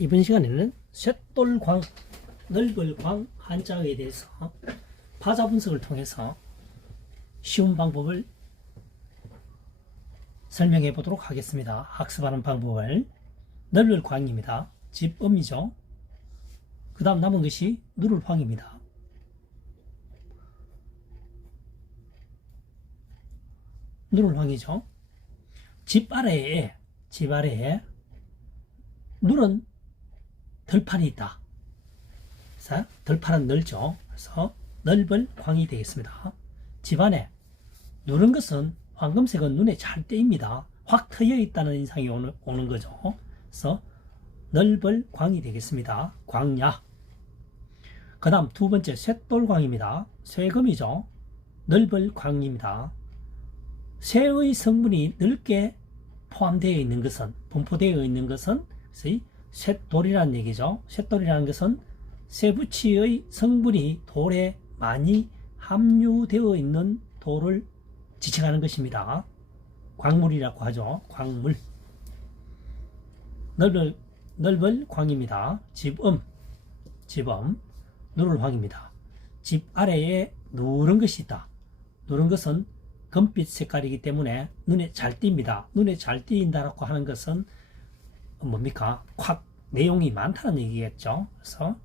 이번 시간에는 쇳돌광, 넓을광 한자에 대해서 파자 분석을 통해서 쉬운 방법을 설명해 보도록 하겠습니다. 학습하는 방법을 넓을광입니다. 집음이죠. 그 다음 남은 것이 누를황입니다. 누를황이죠. 집 아래에 누른 덜판이 있다. 그래서 덜판은 넓죠. 그래서 넓을 광이 되겠습니다. 집안에 누른 것은 황금색은 눈에 잘 띄입니다. 확 트여 있다는 인상이 오는 거죠. 그래서 넓을 광이 되겠습니다. 광야. 그 다음 두 번째 쇳돌광입니다. 쇠금이죠. 넓을 광입니다. 쇠의 성분이 넓게 포함되어 있는 것은, 분포되어 있는 것은 쇳돌이라는 얘기죠. 쇳돌이라는 것은 쇠붙이의 성분이 돌에 많이 함유되어 있는 돌을 지칭하는 것입니다. 광물이라고 하죠. 광물. 넓을 광입니다. 집음, 누를황입니다. 집 아래에 누른 것이 있다. 누른 것은 금빛 색깔이기 때문에 눈에 잘 띕니다. 눈에 잘 띄인다라고 하는 것은 뭡니까? 확 내용이 많다는 얘기겠죠. 그래서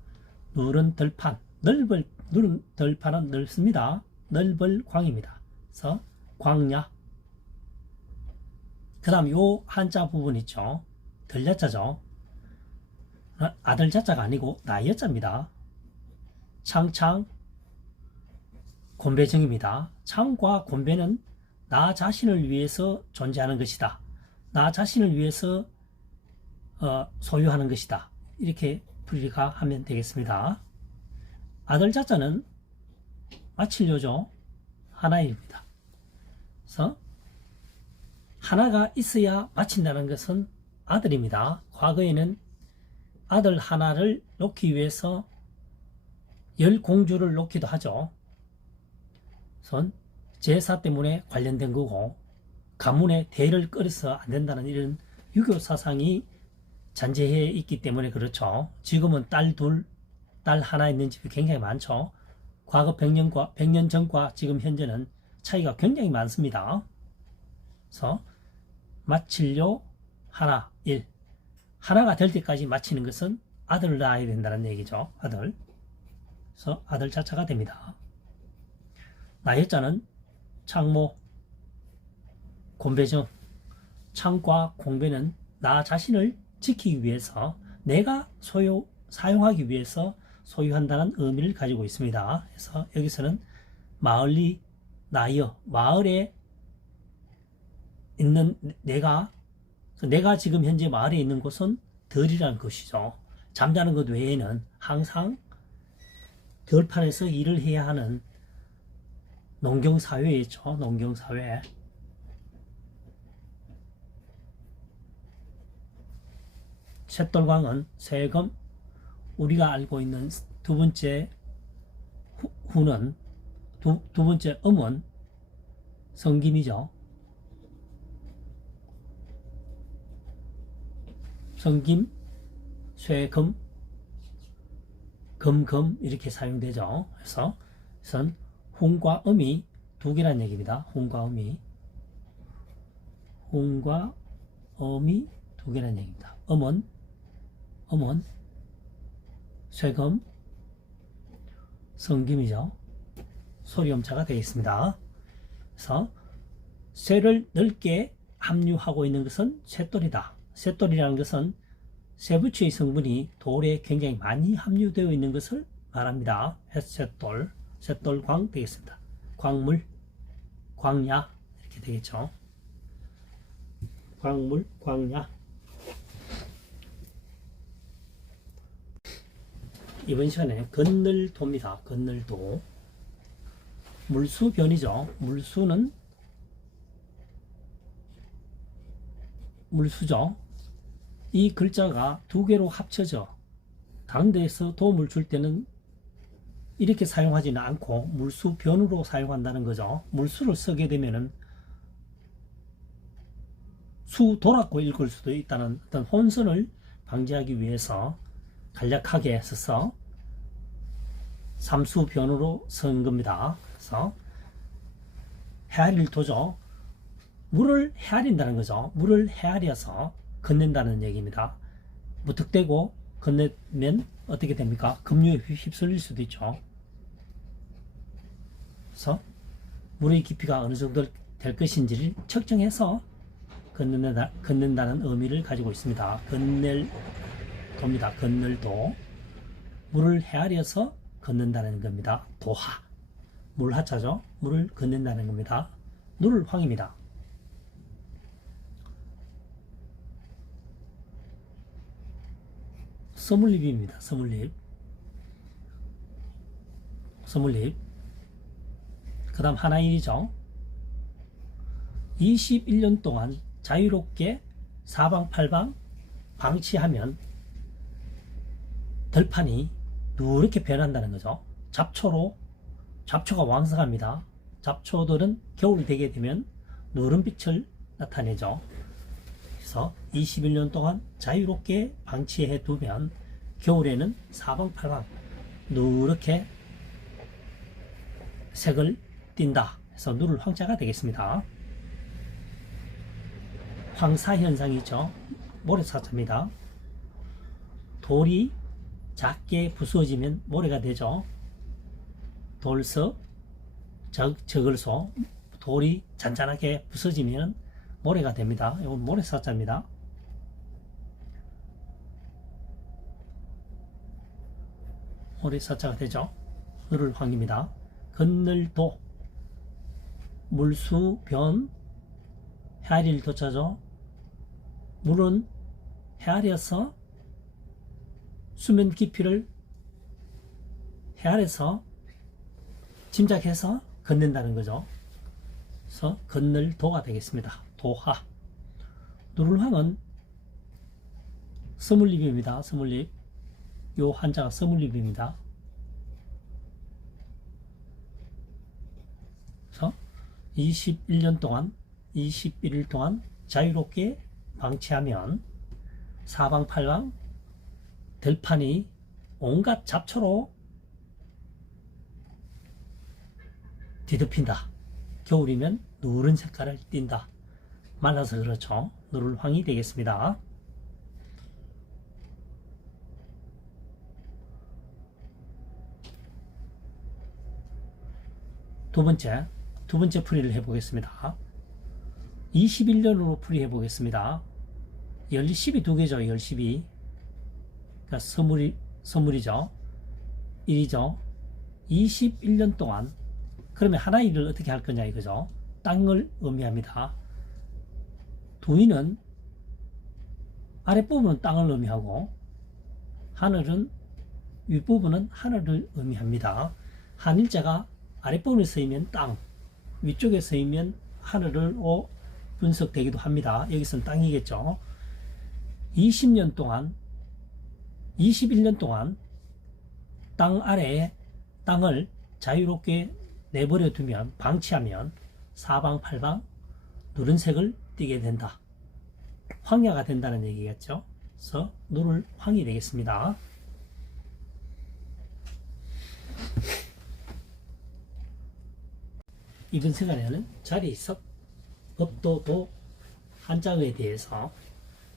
누른 덜판, 누른 덜판은 넓습니다. 넓을 광입니다. 그래서 광야. 그 다음 요 한자 부분 있죠. 덜야자죠. 아들 자자가 아니고 나여자입니다. 창창 곤배정입니다. 창과 곤배는 나 자신을 위해서 존재하는 것이다. 나 자신을 위해서 소유하는 것이다. 이렇게 풀이가 하면 되겠습니다. 아들 자자는 마칠료죠. 하나입니다. 그래서 하나가 있어야 마친다는 것은 아들입니다. 과거에는 아들 하나를 놓기 위해서 10공주를 놓기도 하죠. 선 제사 때문에 관련된 거고, 가문에 대를 끌어서 안 된다는 이런 유교 사상이 잔재해 있기 때문에 그렇죠. 지금은 딸 둘, 딸 하나 있는 집이 굉장히 많죠. 과거 100년 전과 지금 현재는 차이가 굉장히 많습니다. 그래서 마칠료 하나, 일. 하나가 될 때까지 마치는 것은 아들을 낳아야 된다는 얘기죠. 아들. 그래서 아들 자차가 됩니다. 나여자는 창모, 곤배정. 창과 공배는 나 자신을 지키기 위해서, 내가 사용하기 위해서 소유한다는 의미를 가지고 있습니다. 그래서 여기서는 마을리, 나여, 마을에 있는 내가 지금 현재 마을에 있는 곳은 덜이라는 것이죠. 잠자는 것 외에는 항상 덜판에서 일을 해야 하는 농경사회에 있죠. 농경사회. 쇳돌광은 쇠금, 우리가 알고 있는 두 번째 후는, 두 번째 음은 성김이죠. 성김, 쇠금, 금금 이렇게 사용되죠. 그래서 훈과 음이 두 개란 얘기입니다. 훈과 음이 두 개란 얘기입니다. 음은 쇠금, 성김이죠. 소리음자가 되어 있습니다. 그래서 쇠를 넓게 함유하고 있는 것은 쇳돌이다. 쇳돌이라는 것은 쇠붙이의 성분이 돌에 굉장히 많이 함유되어 있는 것을 말합니다. 쇳돌광 되겠습니다. 광물, 광야 이렇게 되겠죠. 광물, 광야. 이번 시간에 건널도입니다. 건널도. 물수변이죠. 물수죠. 이 글자가 두 개로 합쳐져 당대에서 도움을 줄 때는 이렇게 사용하지는 않고 물수변으로 사용한다는 거죠. 물수를 쓰게 되면은 수 돌았고 읽을 수도 있다는 어떤 혼선을 방지하기 위해서 간략하게 써서 삼수변으로 쓴 겁니다. 그래서 헤아릴 도죠. 물을 헤아린다는 거죠. 물을 헤아려서 건넨다는 얘기입니다. 무턱대고 건네면 어떻게 됩니까? 급류에 휩쓸릴 수도 있죠. 그래서 물의 깊이가 어느 정도 될 것인지를 측정해서 건넨다는 의미를 가지고 있습니다. 건넬 겁니다. 건널도. 물을 헤아려서 건넨다는 겁니다. 도하. 물 하자죠. 물을 건넨다는 겁니다. 누를 황입니다. 서물립입니다. 서물립. 서물립. 그 다음 하나일이죠. 21년 동안 자유롭게 사방팔방 방치하면 들판이 누렇게 변한다는 거죠. 잡초가 왕성합니다. 잡초들은 겨울이 되게 되면 노란 빛을 나타내죠. 그래서 21년 동안 자유롭게 방치해 두면 겨울에는 사방팔방 누렇게 색을 띈다. 해서 누를 황자가 되겠습니다. 황사현상이죠. 모래사자입니다. 돌이 작게 부수어지면 모래가 되죠. 돌석, 적을소, 돌이 잔잔하게 부서지면 모래가 됩니다. 이건 모래사자입니다. 모래사자가 되죠. 누를 황입니다. 건널도, 물수, 변, 헤아릴 도자죠. 물은 헤아려서 수면 깊이를 헤아려서 짐작해서 건넨다는 거죠. 그래서 건널도가 되겠습니다. 도하. 누를황은 서물립입니다. 서물립. 요 한자가 서물립입니다. 그래서 21년 동안 21일 동안 자유롭게 방치하면 사방팔방 들판이 온갖 잡초로 뒤덮인다. 겨울이면 누런 색깔을 띈다. 말라서 그렇죠. 누를황이 되겠습니다. 두 번째 풀이를 해보겠습니다. 21년으로 풀이해 보겠습니다. 10이 두 개죠. 10이. 그러니까 서물이죠. 1이죠. 21년 동안. 그러면 하나 일을 어떻게 할 거냐 이거죠. 땅을 의미합니다. 두이는 아랫부분은 땅을 의미하고 하늘은 윗부분은 하늘을 의미합니다. 한일자가 아랫부분에 쓰이면 땅, 위쪽에 쓰이면 하늘로 분석되기도 합니다. 여기서는 땅이겠죠. 21년 동안 땅 아래에 땅을 자유롭게 내버려 두면, 방치하면 사방팔방 누른색을 띠게 된다. 황야가 된다는 얘기겠죠. 그래서 누를 황이 되겠습니다. 이번 시간에는 자리석, 법도도, 한자어에 대해서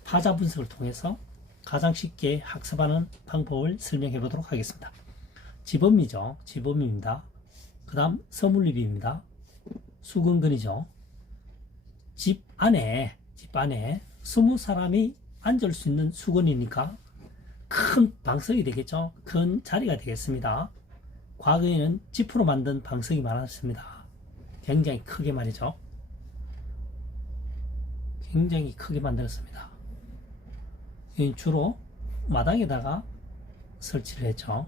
타자 분석을 통해서 가장 쉽게 학습하는 방법을 설명해 보도록 하겠습니다. 지범이죠. 지범입니다. 그 다음 서물립입니다. 수근근이죠. 집 안에 20사람이 앉을 수 있는 수건이니까 큰 방석이 되겠죠. 큰 자리가 되겠습니다. 과거에는 지프로 만든 방석이 많았습니다. 굉장히 크게 말이죠. 굉장히 크게 만들었습니다. 주로 마당에다가 설치를 했죠.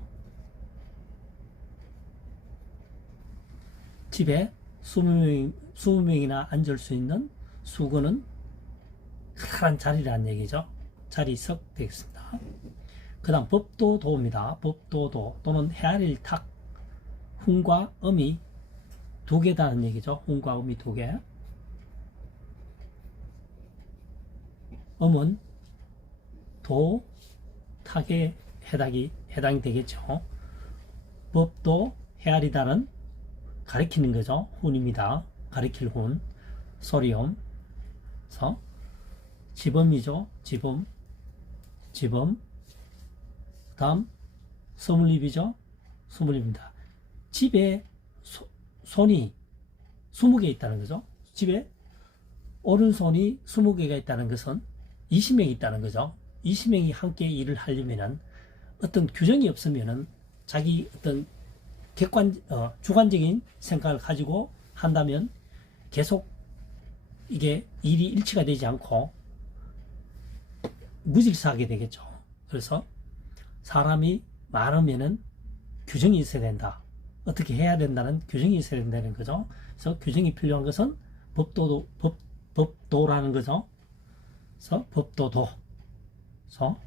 집에 20명이나 앉을 수 있는 수건은 커다란 자리라는 얘기죠. 자리석 되겠습니다. 그 다음 법도도입니다. 법도도 또는 헤아릴 탁, 훈과 음이 두 개다는 얘기죠. 훈과 음이 두 개. 음은 도, 탁에 해당이 되겠죠. 법도 헤아리다는 가리키는 거죠. 훈입니다. 가리킬 훈. 소리음. 그래서 지범이죠. 지범. 다음 서물립이죠. 서물립입니다. 집에 손이 20개 있다는 거죠. 집에 오른손이 20개가 있다는 것은 20명이 있다는 거죠. 20명이 함께 일을 하려면은 어떤 규정이 없으면은 자기 어떤 주관적인 생각을 가지고 한다면 계속 이게 일이 일치가 되지 않고 무질서하게 되겠죠. 그래서 사람이 많으면은 규정이 있어야 된다. 어떻게 해야 된다는 규정이 있어야 된다는 거죠. 그래서 규정이 필요한 것은 법도라는 거죠. 그래서 법도도. 그래서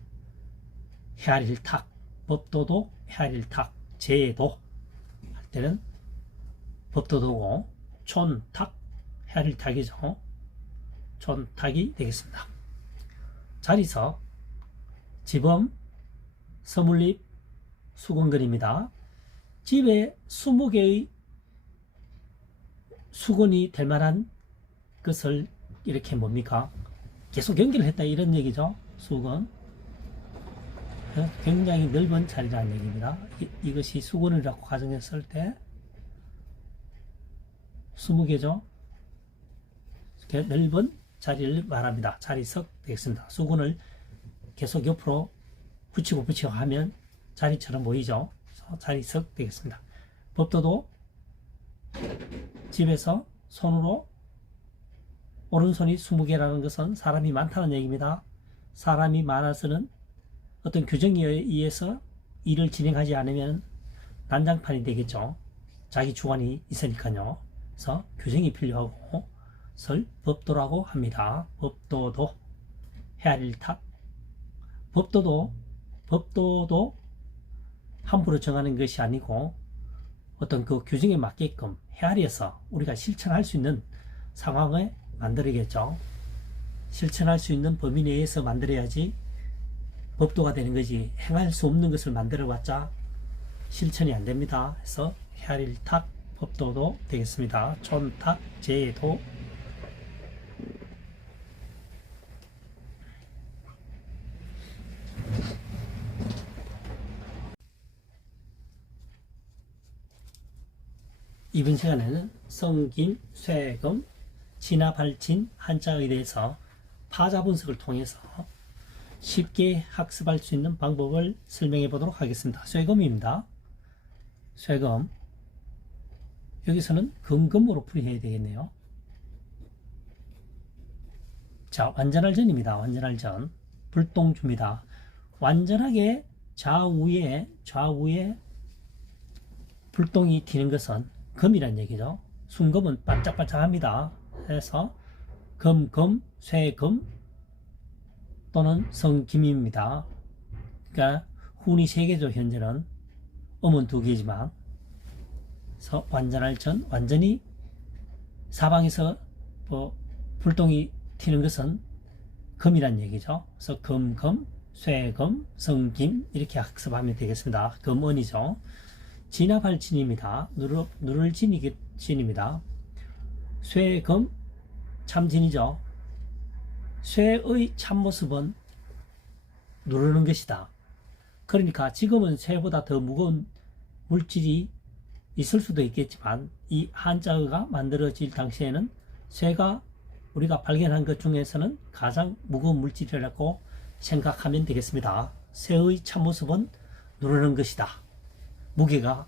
헤아릴 탁. 법도도 헤아릴 탁. 제도 할 때는 법도도고 촌탁 헤아릴 탁이죠. 촌탁이 되겠습니다. 자리석, 지범, 서물립, 수건근입니다. 집에 20개의 수건이 될 만한 것을 이렇게 뭡니까? 계속 연결을 했다 이런 얘기죠. 수건. 굉장히 넓은 자리라는 얘기입니다. 이것이 수건이라고 가정했을 때 20개죠. 이렇게 넓은 자리를 말합니다. 자리석 되겠습니다. 수건을 계속 옆으로 붙이고 하면 자리처럼 보이죠. 자리석 되겠습니다. 법도도 집에서 손으로 오른손이 20개라는 것은 사람이 많다는 얘기입니다. 사람이 많아서는 어떤 규정에 의해서 일을 진행하지 않으면 난장판이 되겠죠. 자기 주관이 있으니까요. 그래서 규정이 필요하고 그것을 법도라고 합니다. 법도도 헤아릴 탁. 법도도 함부로 정하는 것이 아니고 어떤 그 규정에 맞게끔 헤아려서 우리가 실천할 수 있는 상황을 만들어야겠죠. 실천할 수 있는 범위 내에서 만들어야지 법도가 되는 거지 행할 수 없는 것을 만들어봤자 실천이 안 됩니다. 그래서 헤아릴 탁 법도도 되겠습니다. 촌탁 제도. 이번 시간에는 성김, 쇠금, 진화, 발진, 한자에 대해서 파자 분석을 통해서 쉽게 학습할 수 있는 방법을 설명해 보도록 하겠습니다. 쇠금입니다. 쇠금. 여기서는 금금으로 풀이해야 되겠네요. 자, 완전할 전입니다. 완전할 전. 불똥주입니다. 완전하게 좌우에 불똥이 튀는 것은 금이란 얘기죠. 순금은 반짝반짝합니다. 그래서 금금, 쇠금 또는 성김입니다. 그러니까 훈이 3개죠. 현재는 음은 2개지만 그래서 완전할 전, 완전히 사방에서 불똥이 튀는 것은 금이란 얘기죠. 그래서 금금, 쇠금, 성김 이렇게 학습하면 되겠습니다. 금언이죠. 진화발진입니다. 누를 진입니다. 쇠금 참진이죠. 쇠의 참모습은 누르는 것이다. 그러니까 지금은 쇠보다 더 무거운 물질이 있을 수도 있겠지만 이 한자어가 만들어질 당시에는 쇠가 우리가 발견한 것 중에서는 가장 무거운 물질이라고 생각하면 되겠습니다. 쇠의 참모습은 누르는 것이다. 무게가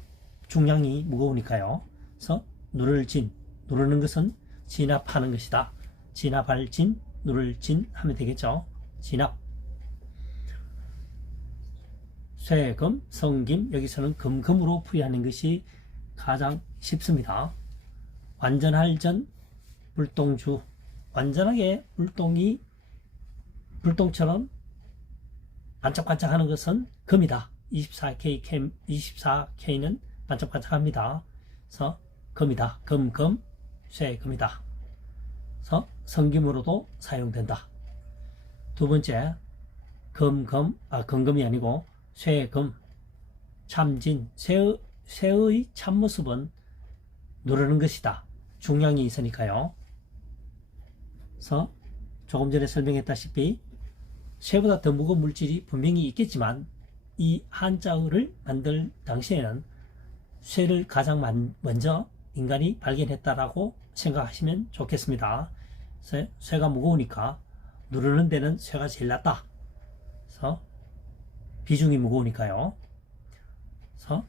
중량이 무거우니까요. 그래서 누르는 것은 진압하는 것이다. 진압할진, 누를진 하면 되겠죠. 진압. 쇠금, 성김 여기서는 금금으로 풀이하는 것이 가장 쉽습니다. 완전할 전, 불똥주. 완전하게 불똥처럼 반짝반짝하는 것은 금이다. 24K는 반짝반짝합니다. 그래서 금이다. 금, 쇠금이다. 그래서 성김으로도 사용된다. 두 번째, 금금이 아니고 쇠금, 참진, 쇠의 참모습은 누르는 것이다. 중량이 있으니까요. 그래서 조금 전에 설명했다시피 쇠보다 더 무거운 물질이 분명히 있겠지만 이 한자어를 만들 당시에는 쇠를 가장 먼저 인간이 발견했다라고 생각하시면 좋겠습니다. 쇠가 무거우니까 누르는 데는 쇠가 제일 낫다. 그래서 비중이 무거우니까요. 그래서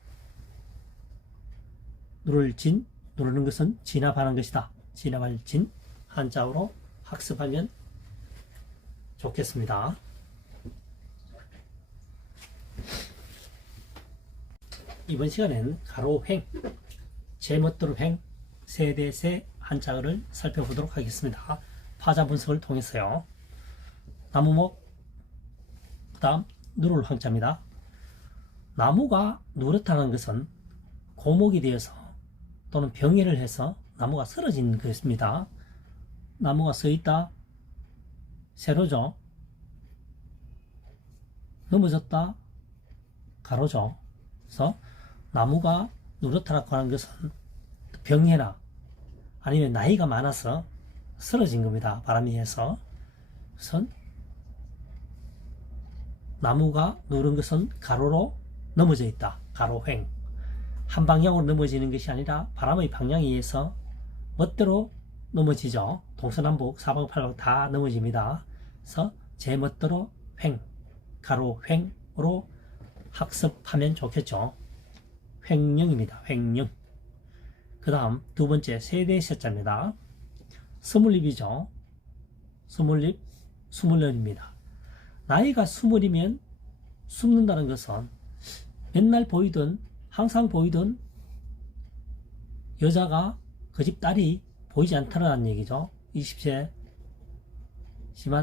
누르는 것은 진압하는 것이다. 진압할 진, 한자어로 학습하면 좋겠습니다. 이번 시간에는 가로 횡, 제멋대로 횡, 세대세 한자어를 살펴보도록 하겠습니다. 파자 분석을 통해서요. 나무목, 그 다음 누를 황자입니다. 나무가 누렇다는 것은 고목이 되어서 또는 병해를 해서 나무가 쓰러진 것입니다. 나무가 서있다, 세로죠. 넘어졌다, 가로죠. 그래서 나무가 누렇다라고 하는 것은 병해나 아니면 나이가 많아서 쓰러진 겁니다. 바람이 해서. 그래서 나무가 누른 것은 가로로 넘어져 있다. 가로횡. 한 방향으로 넘어지는 것이 아니라 바람의 방향에 의해서 멋대로 넘어지죠. 동서남북 사방팔방 다 넘어집니다. 그래서 제 멋대로 횡, 가로횡으로 학습하면 좋겠죠. 횡령입니다. 횡령. 그 다음 두 번째 세대세자입니다. 스물립이죠. 스물립, 스물년입니다. 나이가 스물이면 숨는다는 것은 맨날 보이던 항상 보이던 여자가 그 집 딸이 보이지 않다는 얘기죠. 20세지만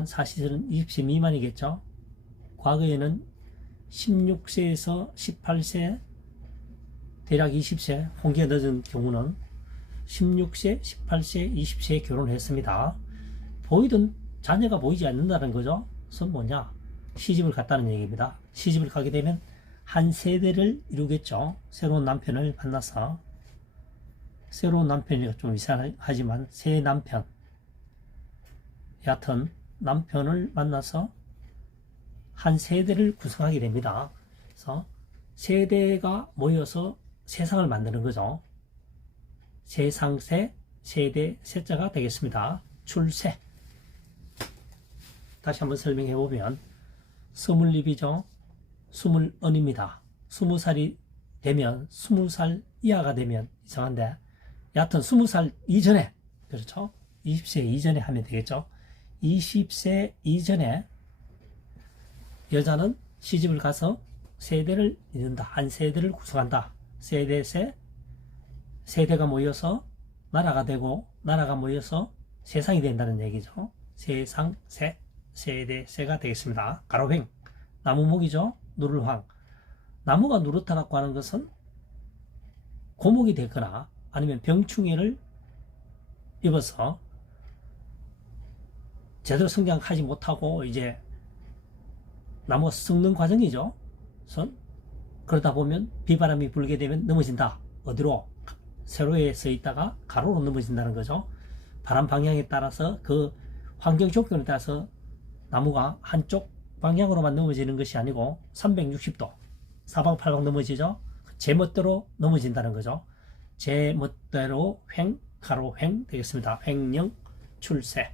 사실은 20세 미만이겠죠. 과거에는 16세에서 18세 대략 20세, 홍기가 늦은 경우는 16세, 18세, 20세에 결혼했습니다. 보이던 자녀가 보이지 않는다는 거죠. 그것은 뭐냐? 시집을 갔다는 얘기입니다. 시집을 가게 되면 한 세대를 이루겠죠. 새로운 남편을 만나서. 새로운 남편이 좀 이상하지만 새 남편, 여하튼 남편을 만나서 한 세대를 구성하게 됩니다. 그래서 세대가 모여서 세상을 만드는 거죠. 세상세, 세대, 세자가 되겠습니다. 출세. 다시 한번 설명해 보면 스물립이죠. 스물언입니다. 20살이 되면 20살 이하가 되면 이상한데 여하튼 20살 이전에, 그렇죠? 20세 이전에 하면 되겠죠. 20세 이전에 여자는 시집을 가서 세대를 이룬다. 한 세대를 구성한다. 세대세, 세대가 모여서 나라가 되고 나라가 모여서 세상이 된다는 얘기죠. 세상세, 세대세가 되겠습니다. 가로횡, 나무목이죠. 누를황. 나무가 누렇다라고 하는 것은 고목이 되거나 아니면 병충해를 입어서 제대로 성장하지 못하고 이제 나무가 썩는 과정이죠. 그러다 보면 비바람이 불게 되면 넘어진다. 어디로? 세로에 서 있다가 가로로 넘어진다는 거죠. 바람 방향에 따라서 그 환경 조건에 따라서 나무가 한쪽 방향으로만 넘어지는 것이 아니고 360도 사방팔방 넘어지죠. 제 멋대로 넘어진다는 거죠. 제 멋대로 횡, 가로 횡 되겠습니다. 횡령, 출세.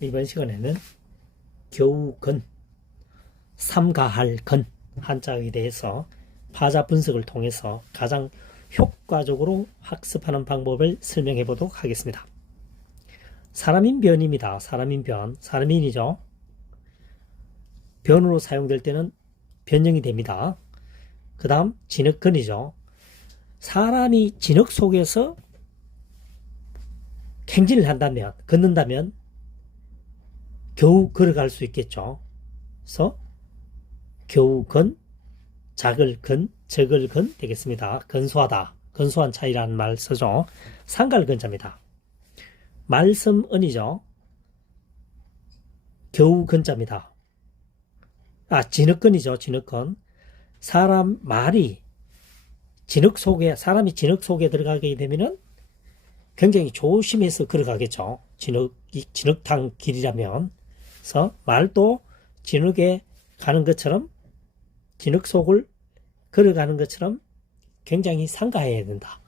이번 시간에는 겨우건, 삼가할건 한자에 대해서 파자 분석을 통해서 가장 효과적으로 학습하는 방법을 설명해 보도록 하겠습니다. 사람인변입니다. 사람인변, 사람인이죠. 변으로 사용될 때는 변형이 됩니다. 그 다음 진흙건이죠. 사람이 진흙 속에서 행진을 한다면, 걷는다면 겨우 걸어갈 수 있겠죠. 그래서 겨우 건, 작을 건, 적을 건 되겠습니다. 건소하다, 건소한 차이라는 말 쓰죠. 상갈 건자입니다. 말씀언이죠. 겨우 근자입니다. 진흙근이죠. 진흙근. 사람이 진흙 속에 들어가게 되면은 굉장히 조심해서 걸어가겠죠. 진흙탕 길이라면. 그래서 말도 진흙에 가는 것처럼, 진흙 속을 걸어가는 것처럼 굉장히 삼가해야 된다.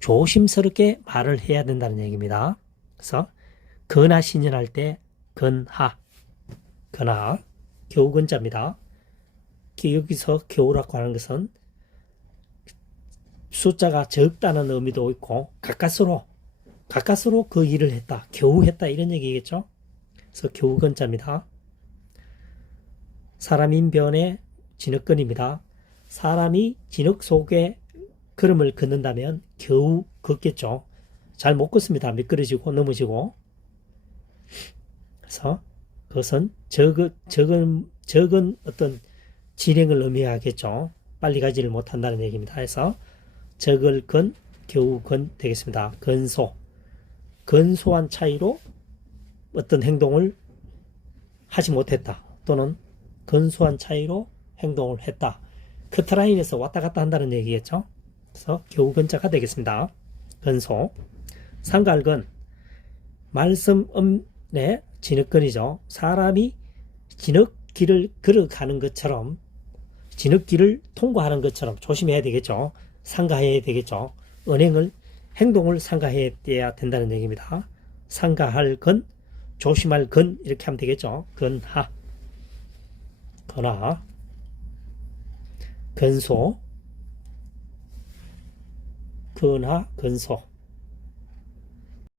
조심스럽게 말을 해야 된다는 얘기입니다. 그래서 근하 신연할 때 근하, 겨우 근자입니다. 여기서 겨우라고 하는 것은 숫자가 적다는 의미도 있고 가까스로 그 일을 했다, 겨우 했다 이런 얘기겠죠. 그래서 겨우 근자입니다. 사람인변의 진흙근입니다. 사람이 진흙 속에 걸음을 걷는다면 겨우 걷겠죠. 잘 못 걷습니다. 미끄러지고 넘어지고. 그래서 그것은 적은 어떤 진행을 의미하겠죠. 빨리 가지를 못한다는 얘기입니다. 그래서 적을 건, 겨우 건 되겠습니다. 근소한 차이로 어떤 행동을 하지 못했다. 또는 근소한 차이로 행동을 했다. 커트라인에서 왔다 갔다 한다는 얘기겠죠. 그래서 겨우 근자가 되겠습니다. 근소. 상갈근, 말씀음의 진흙근이죠. 사람이 진흙길을 걸어가는 것처럼, 진흙길을 통과하는 것처럼 조심해야 되겠죠. 상가해야 되겠죠. 행동을 상가해야 된다는 얘기입니다. 상가할 근, 조심할 근 이렇게 하면 되겠죠. 근하, 근소, 근하, 근소.